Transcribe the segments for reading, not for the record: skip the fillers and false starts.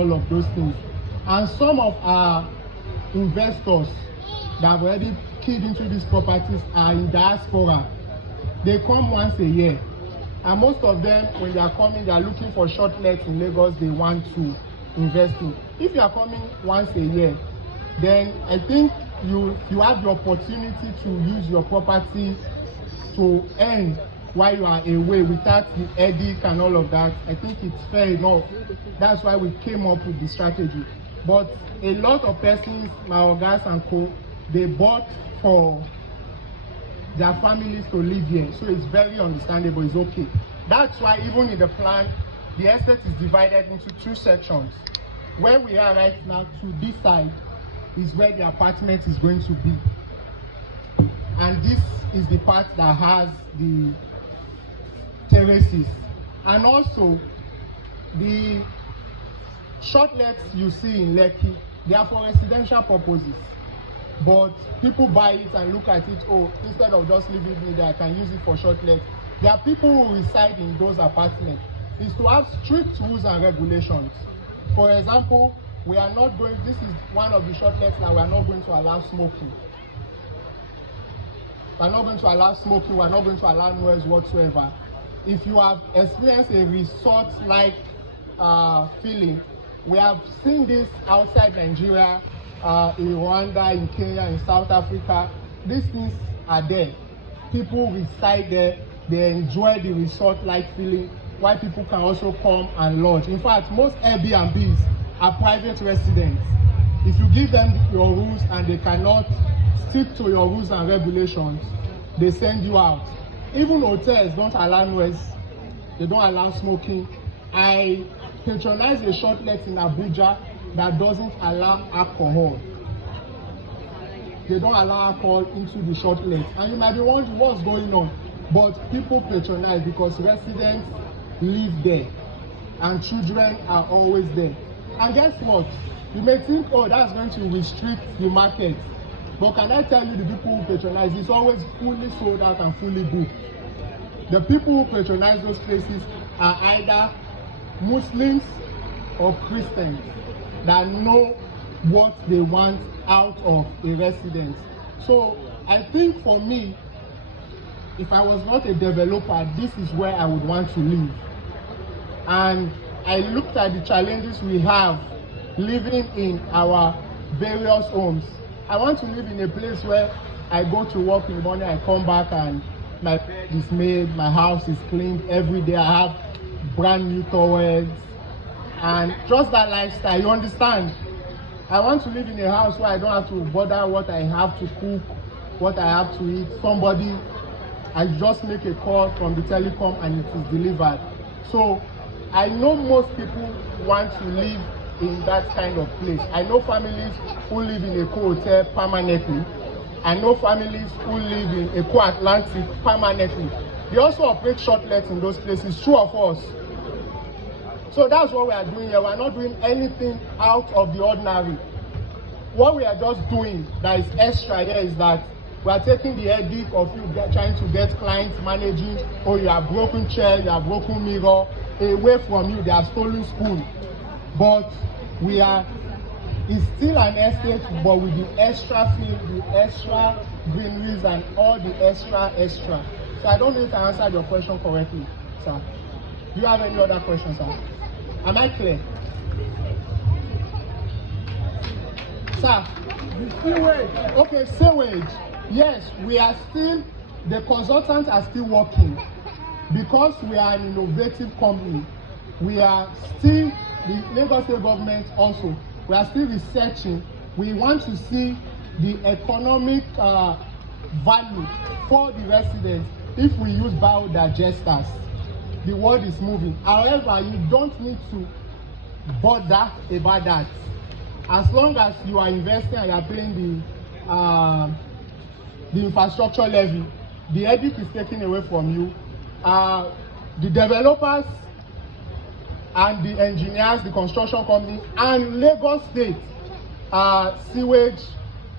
all of those things. And some of our investors that have already keyed into these properties are in diaspora. They come once a year, and most of them, when they are coming, they are looking for short lets in Lagos they want to invest in. If you are coming once a year, then I think you have the opportunity to use your property to earn while you are away without the headache and all of that. I think it's fair enough. That's why we came up with the strategy. But a lot of persons, my ogas and co, they bought for their families to live here. So it's very understandable, it's okay. That's why even in the plan, the estate is divided into 2 sections. Where we are right now, to this side, is where the apartment is going to be. And this is the part that has the terraces. And also, the short lets you see in Lekki, they are for residential purposes. But people buy it and look at it, oh, instead of just leaving it there, I can use it for short let. There are people who reside in those apartments. It's to have strict rules and regulations. For example, we are not going, this is one of the short lets that we are not going to allow smoking. We are not going to allow smoking, we are not going to allow noise whatsoever. If you have experienced a resort-like feeling, we have seen this outside Nigeria, in Rwanda, in Kenya, in South Africa. These things are there. People reside there, they enjoy the resort-like feeling, while people can also come and lodge. In fact, most Airbnbs are private residents. If you give them your rules and they cannot stick to your rules and regulations, they send you out. Even hotels don't allow noise, they don't allow smoking. I patronize a short let in Abuja that doesn't allow alcohol. They don't allow alcohol into the short let. And you might be wondering what's going on. But people patronize because residents live there and children are always there. And guess what? You may think, oh, that's going to restrict the market. But can I tell you, the people who patronize, it's always fully sold out and fully booked. The people who patronize those places are either Muslims or Christians that know what they want out of a residence. So I think for me, if I was not a developer, this is where I would want to live. And I looked at the challenges we have living in our various homes. I want to live in a place where I go to work in the morning, I come back and my bed is made, my house is cleaned every day, I have brand new towels, and just that lifestyle, you understand? I want to live in a house where I don't have to bother what I have to cook, what I have to eat. Somebody, I just make a call from the telecom and it is delivered. So I know most people want to live in that kind of place. I know families who live in Eko Hotel permanently. I know families who live in Eko Atlantic permanently. They also operate short lets in those places, true of us. So that's what we are doing here. We are not doing anything out of the ordinary. What we are just doing that is extra here is that we are taking the headache of you trying to get clients managing, or you have broken chair, you have broken mirror, away from you, they have stolen spoon. But we are, it's still an estate, but with the extra feel, the extra greeneries and all the extra. So I don't know if I answered your question correctly, sir. Do you have any other questions, sir? Am I clear? Sir, the sewage. Okay, sewage. Yes, we are still, the consultants are still working. Because we are an innovative company, we are still, the Lagos State government also, we are still researching. We want to see the economic value for the residents if we use biodigesters. The world is moving. However, you don't need to bother about that. As long as you are investing and you are paying the infrastructure levy, the headache is taken away from you. The developers and the engineers, the construction company, and Lagos State Sewage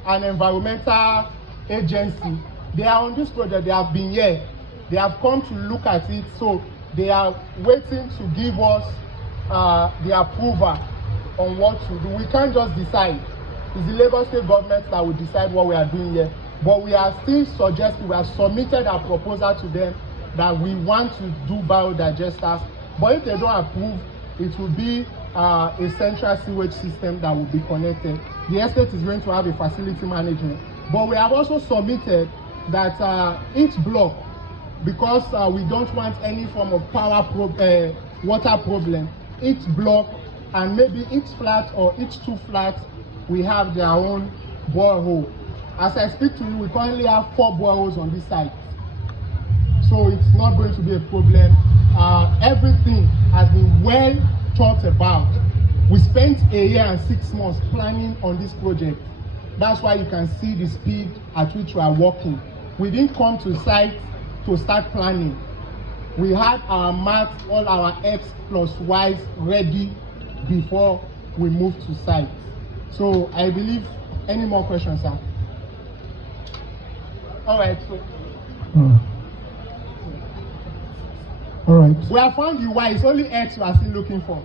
and Environmental Agency, they are on this project. They have been here. They have come to look at it. So they are waiting to give us the approval on what to do. We can't just decide. It's the Lagos State government that will decide what we are doing here. But we are still suggesting, we have submitted a proposal to them that we want to do biodigesters. But if they don't approve, it will be a central sewage system that will be connected. The estate is going to have a facility management. But we have also submitted that each block, because we don't want any form of water problem, each block and maybe each flat or each 2 flats, we have their own borehole. As I speak to you, we currently have 4 boreholes on this site. So it's not going to be a problem. Everything has been well thought about. We spent a year and 6 months planning on this project. That's why you can see the speed at which we are working. We didn't come to site to start planning. We had our maths, all our X plus Y's ready before we moved to site. So I believe, any more questions, sir? All right. So. All right. We have found the Y. It's only X we are still looking for.